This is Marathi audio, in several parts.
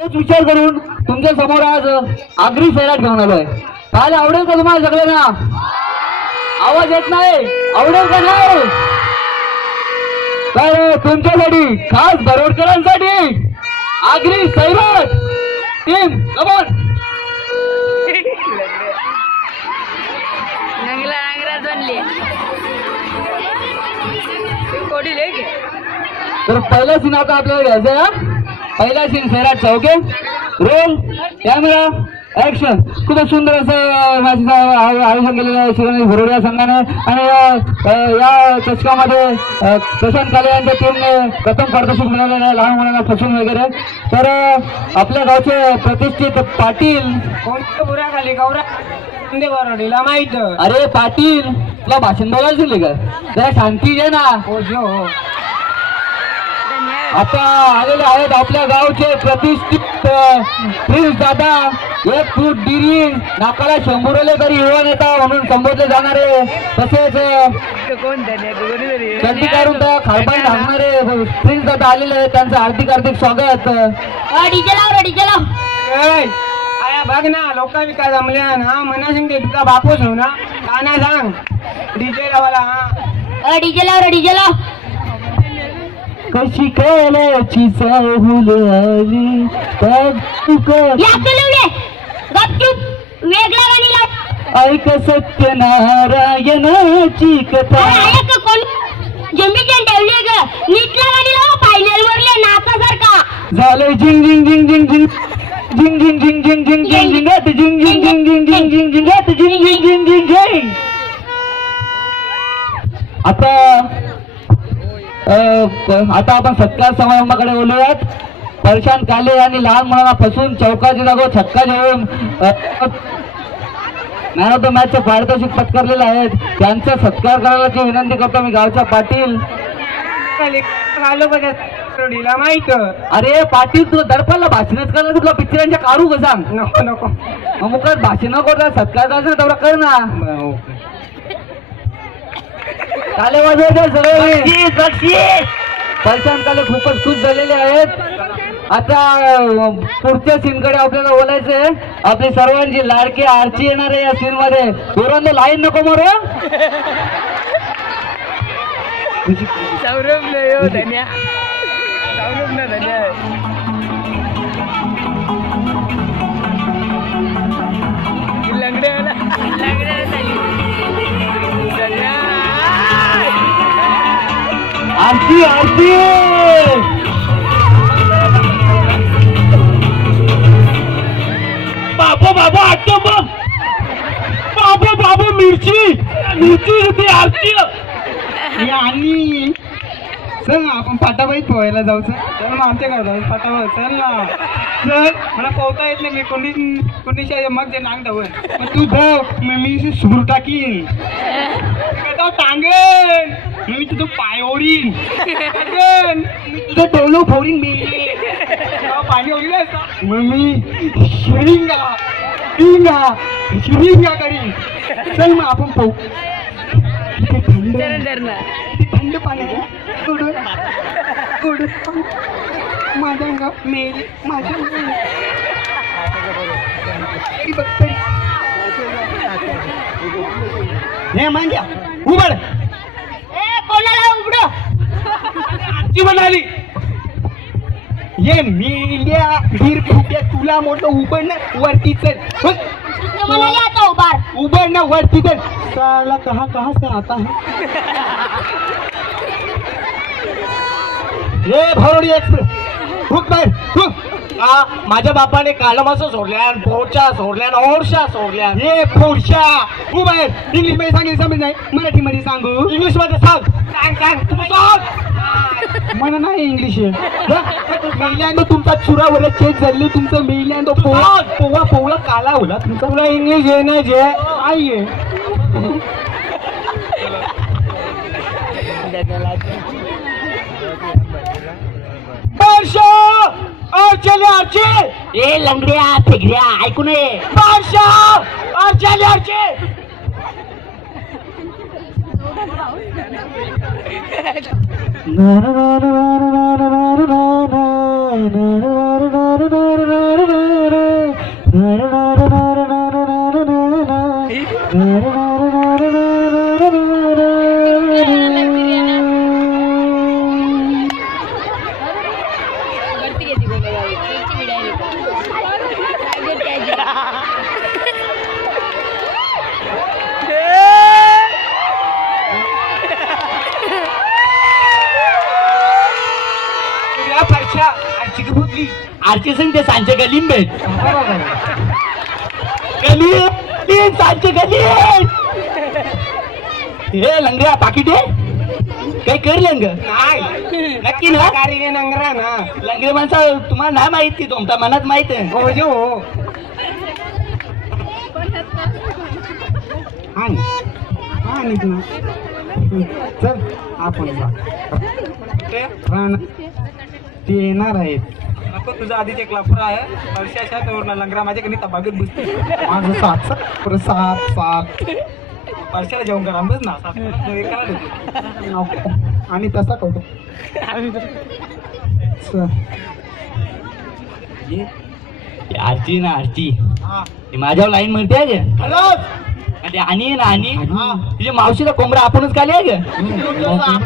तोच विचार करून तुमच्या समोर आज आगरी सैराट घेऊन आलोय. काय आवडेल का तुम्हाला सगळ्यांना? आवाज येत नाही. आवडेल का नाही? तर तुमच्यासाठी खास बरोडकरांसाठी आगरी सैराट टीम कमॉन. तर पहिला सीन आता आपल्याला घ्यायचा आहे. पहिला सीन सैराटचा. Okay, roll camera action. खूप सुंदर असं माझं आयोजन केलेलं आहे शिवराज भरोडिया संघाने आणि या चषकामध्ये प्रशांत काले यांच्या टीमने प्रथम पारितोषिक मिळालेलं आहे लहान मुलांना फसून वगैरे. तर आपल्या गावचे प्रतिष्ठित पाटील कोणत्या बुऱ्याखाली गौरा बरोडीला माहित. अरे पाटील तुला भाषण बोलायला दिले का? जरा शांती दे ना. हो जो आता आलेले आहेत आपल्या गावचे प्रतिष्ठित प्रिन्स दादा. 1 फूट डिरी नाकाला शंभुरले तरी युवा नेता म्हणून संबोधले जाणारे, तसेच चंदीकारून खारबाई हाकणारे प्रिन्स दादा आलेले आहेत. त्यांचं हार्दिक हार्दिक स्वागत. आया बघ ना लोक विका जमल्या ना. मना सिंग तुझा बापूच हो ना. गाणं सांग डीजे लावाला. हा डीजे लाव. कशी कालाची चाहूल आली वेगळ्या गाणी लाव. ऐक सत्यनारायणाची कथा. जमीन ठेवली ग नीटला गाणी लाव. फायनल वरले नाचासारखा झालं झिंग झिंग झिंग झिंग झिंग झिंग झिंग झिंग झिंग झिंग झिंग झिंगात झिंग झिंग झिंग झिंग झिंग झिंग झिंगात झिंग झिंग झिंग झिंग झिंग. आता आपण सत्कार समारंभाकडे बोलूयात. प्रशांत काले यांनी लहान मुलांना फसून चौकाची जागो छक्का घेऊन मॅन ऑफ द मॅचचे पारितोषिक पत्करलेले आहेत. त्यांचा सत्कार करायची विनंती करतो मी गावच्या पाटील. माहित. अरे पाटील तुला दडपणला भाषणच करणार. तुला पिक्चरांच्या काढू का सांग. नको नको मग भाषण न करता सत्कार करायचा तेवढा कर ना. काले वाजवायचे सगळे. प्रशांत काले खूपच खुश झालेले आहेत. आता पुढच्या सीनकडे आपल्याला बोलायचंय. आपली सर्वांची लाडकी आरची येणार आहे या सीन मध्ये. दोरांना लाईन नको मारू. सौरभ नाही हो धन्या. सौरभ ना धन्या. लंगडे आरती आरती. बाबू आटो बाबू मिरची होती आरती. आणि चल ना आपण पाटाबाई पोहायला जाऊ. चल मग आमच्या घरात जाऊ पाटाबाई. चल ना चल. मला पोहता येत नाही. मी कोणीच्या मग जे नांग धावून मग तू धाव. मी सूर टाकीन टांगेन. मी तुझं पाय ओढीन. मी तुझं डोलो फोडीन. मी पाणी ओढलं मग मी शिरिंगा करीन. चल मग आपण पोहू. थंड पाणी माझ्या मेली माझ्या हे मांड्या उबड. कोणाला उघड आरती म्हणाली ये मेल्या वीर फुट्या तुला मोठं उबड ना वरती चल. आता उबड ना वरती चल. साला कहा से आता है ये भरोडी एक्सप्रेस. Hook by hook. माझ्या बापाने काला मासा सोडल्या, पोरच्या सोडल्या, ओरशा सोडल्या. हे पोरशा उभा इंग्लिश मध्ये सांगितलं समज नाही. मराठी मध्ये सांगू. इंग्लिश मध्ये सांग. मला नाही इंग्लिश मेल्यानं तुमचा चुरावर चेक झाली. तुमचं मेल्यानं पोवा काला होला. तुला इंग्लिश आहे ना जे आई आहे. ए लंगड्या फेगड्या ऐकू नये. Na na na na na na na na na na na na na na na आरची संग ते सांचे गलीम भेट गली सांचे गली हे लंगड्या पाकिट आहे काही कर लंग नक्की ना कार्य नंगरा ना लंगडे माणसं तुम्हाला नाही माहिती तुमच्या मनात माहित आहे हो जो चल आपण ते येणार आहेत नको तुझा आधीच एक लफडा आहे वर्षाच्या तोरणा लंगरा माझ्याकडे तबागत बसते माझं सात सात सात वर्षाला जेवण करा बस ना एकाला देतो. नको. आणि तसा करतो आरची ना आरची माझ्यावर लाईन म्हणते आहे ग हॅलो आणि आणि ना आणि तुझ्या मावशीचा कोंबडा आपणच खाली आहे ग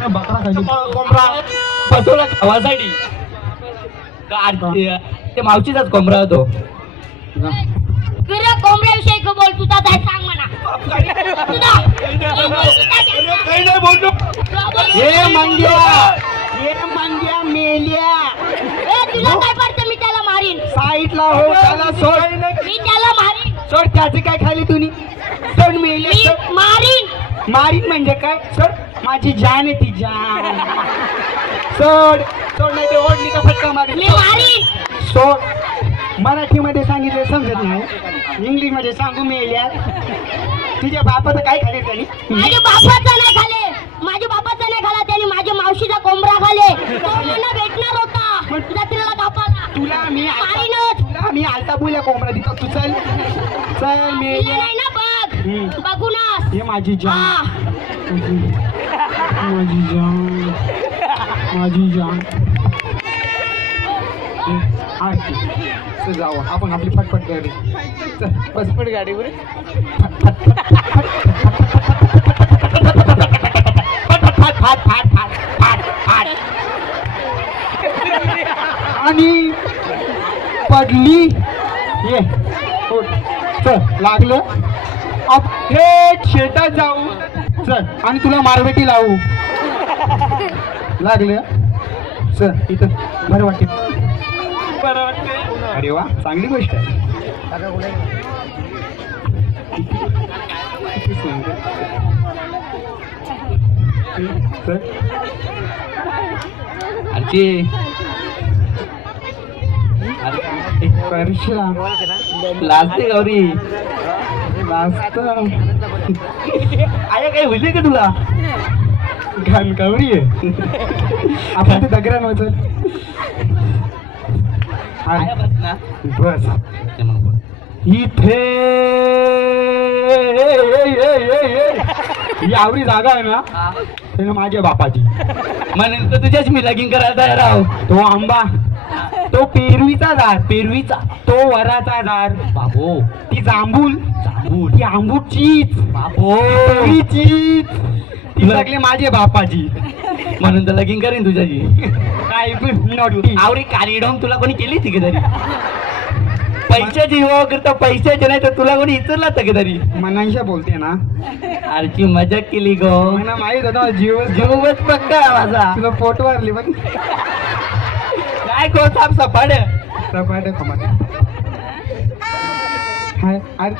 बकरा खाली कोंबडा बसवला खावासाठी ते मावशीचाच कोंबडा होतो खरं कोंबड्याविषयी बोल तुझा काय सांग म्हणा काही नाही बोलतो हे मंग्या मेल्या तुला काय पडतं मी त्याला मारीन साईडला हो त्याला सोड मी त्याला मारीन सोड त्याची काय खाली तुम्ही सोड मेले मी मारीन मारीन म्हणजे काय सोड माझी जान आहे ती जान सोड सोड नाही ते ओढणीचा फटका मारीन मी मारीन सोड मराठीमध्ये सांगितलं समजत नाही इंग्लिश मध्ये सांगू मेल्या तुझ्या बापाचं काय खाली त्यांनी माझ्या बापाचा नाही खाले माझ्या बापाचा नाही खाला त्याने माझ्या मावशीचा कोंबडा खाले तो मला भेटणार होता जत्रेला कापाला तुला मी मारीनच तुला मी आलता बोल्या कोंबडा दिसतो तू चल चल तिला मेल्या नाही ना बघ बघू ना हे माझी जान माझी जान माझी जान चल जाऊ आपण आपली फटफट गाडी चल बस पण गाडीवर आणि पडली ये उठ. चल लागलं अब थेट शेतात जाऊ चल आणि तुला मारबेटी लावू लागलं चल इथं बरं वाटेल बरं वाटते अरे वा चांगली गोष्ट आहे किती सुंदर. चल. आरची परश्या लाजते गौरी लाजत आया काही होईल का तुला घाणकावरी आहे आपण ते दगरांवर चल आया बस ना बस ते मग बोल. इथे ही आवडी जागा आहे ना ते माझ्या बापाची म्हणून तर तुझ्याच मी लगीन करायला तयार आहो तो आंबा तो पेरवीचा झाड पेरवीचा तो वराचा झाड बाबो ती जांभूल जांभूळ ती आंबूटचीच बाबो पेरवीचीच ती सगळे माझे बापाची म्हणून तर लगीन करेन तुझ्याची काय नोटी आवडी कालीडोम तुला कोणी केली ती तरी पैशाची हो करता पैशाची नाही तर तुला कोणी विचारला का तरी मनांशा बोलते ना आरची मजाक केली गो मला माहित होता जीवच जीवच पक्का माझा तुला पोट वारली पण काय को साप सपाड सपाट हाय अरे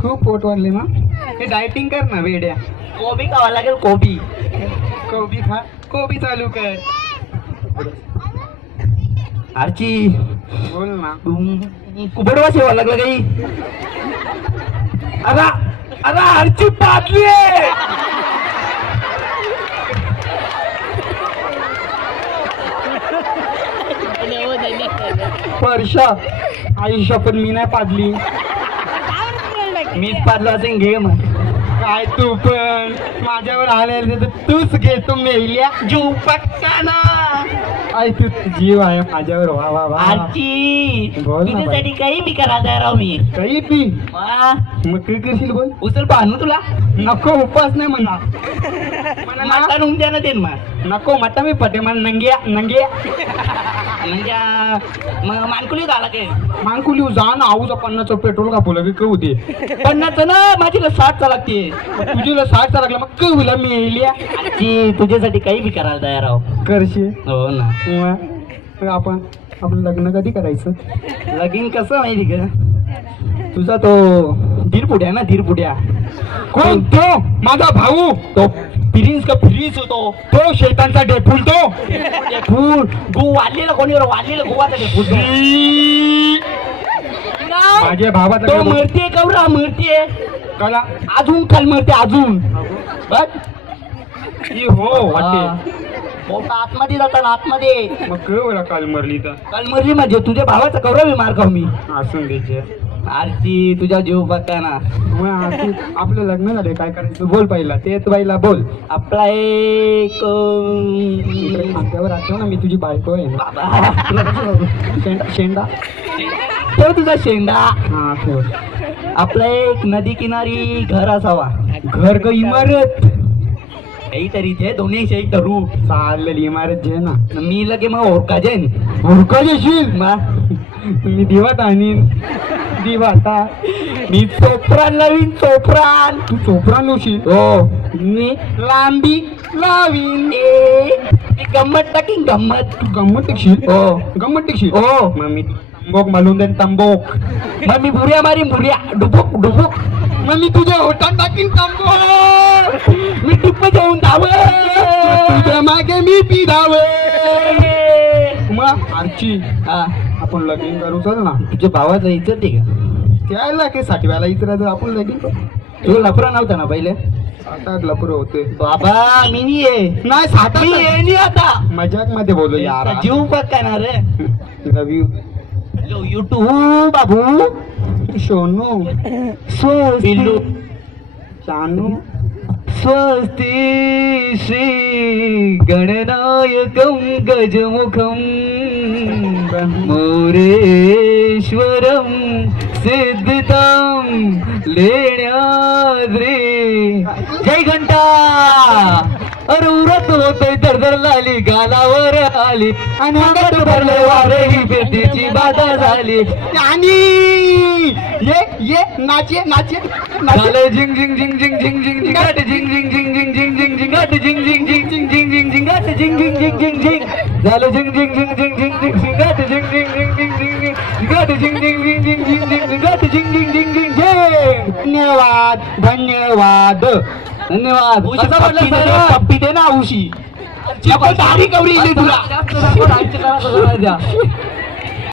खूप पोट वारले ना हे डायटिंग कर ना वेड्या कोबी खावा लागेल कोबी कोबी खा कोबी चालू कर आरची बोल ना कुबडवा शेवा लागला काही अरा अरा आरची पातली आहे परशा आयुष्या पण मी नाही पाजली मीच पाडलो असेल घे मग काय तू पण माझ्यावर आले तर तूच घेतो मेल्या जीव पक्का ना आई तू जीव आहे माझ्यावर वा वा वा आजी बोल ना बाई. तुझ्यासाठी काही बी करा राव मी काही पी वा, मग काय करशील बोल उचल पाहू तुला नको उपास नाही म्हणा मटण उमद्या ना देन मग नको मटा मी पटे मला नंग्या नंग्या म्हणजे मग मानकुली झाला काय मांकुली जा ना आऊचा 50 पेट्रोल कापवलं की कहू दे 50 ना माझीला 60 चा लागते तुझीला 60 लागला मग कहूला मी येईल्या आजी तुझ्यासाठी काही बी करायला तयार आहो करशील हो ना मग आपण आपलं लग्न कधी करायचं लगीन कसं माहिती का तुझा तो धीरपुड्या ना धीरपुड्या कोण तो माझा भाऊ तो फिरिन्स का फिरिन्स होतो तो शैतानचा डेफूल तो फूल गो वाढलेला कोणी वाढलेला गोवाचा फूल माझ्या भावाचा तो मरते कवरा मरते कला अजून काल मरते अजून बघ ही हो वाटते मोठा आतमध्ये जाताना आतमध्ये मग कळवला काल मरली तर काल मरली म्हणजे तुझ्या भावाचा कवरा बी मार खाऊ मी असून द्यायचे आरती तुझ्या जीव बघता ना मग आता आपलं लग्न झाले काय करायचं बोल पहिला तेच बाईला बोल आपला एक खात्यावर आठव ना मी तुझी बायको आहे ना बाबा शेंडा ठेव तुझा शेंडा हा ठेव आपला एक नदी किनारी घर असावा घर का इमारत काहीतरी ते दोन्ही शेक धरू चाललेली इमारत जे ना मी लगे मग ओळखा जाईन हुडका येशील मी दिवात आणीन दिवाता मी चोपरान लावीन चोपरान तू चोपरा नवशील हो मी लांबी लावीन मी गंमत टाकीन गंमत तू गंमत टिकशील हो गंमत टिकशील हो मग मी तंबोक मालून देन तंबोक मग मी बुऱ्या मारीन बुऱ्या डुबुक डुबुक मग मी तुझ्या होटात टाकीन तंबोक मी टुप्प जाऊन धाव तुझ्या मागे मी पिधाव मग आरची आपण लगीन करू चल ना तुझ्या भावाचा इज्जत आहे का त्याला काही साठव्याला इतरायचं आपण लगीन करू तुला लफरा नव्हता ना पहिले आता लपर होते बाबा मी नाही आहे नाही साठा मी ये नाही आता मजाक मध्ये बोलो यार जीव बघ काय ना रे लव यू युट्यूब बाबू सोनू पिल्लू शानू स्वस्ति श्री गणनायकं गजमुखं मोरेश्वरं सिद्धितं लेण्याद्री जय घंटा अरे उरत होतय तर लाली गालावर आली आणि अंगात भरले वारे ही फिरतीची बाधा झाली आणि ये नाचे नाचे झालं झिंग झिंग झिंग झिंग झिंग झिंग झिंगाट झिंग झिंग झिंग झिंग झिंग झिंग झिंगाट झिंग झिंग झिंग झिंग झिंग झिंग झिंगाट झिंग झिंग झिंग झिंग झिंग झालं झिंग झिंग झिंग झिंग झिंग झिंग झिंगाट झिंग झिंग झिंग झिंग झिंग झिंग झिंगाट झिंग झिंग झिंग झिंग झिंग झिंग झिंगाट झिंग झिंग झिंग झिंग झिंग धन्यवाद धन्यवाद धन्यवाद असं म्हटलं सर पप्पी दे ना उशी दाढी कवरी इली तुला जास्त दाखव, आजच्या काळात द्या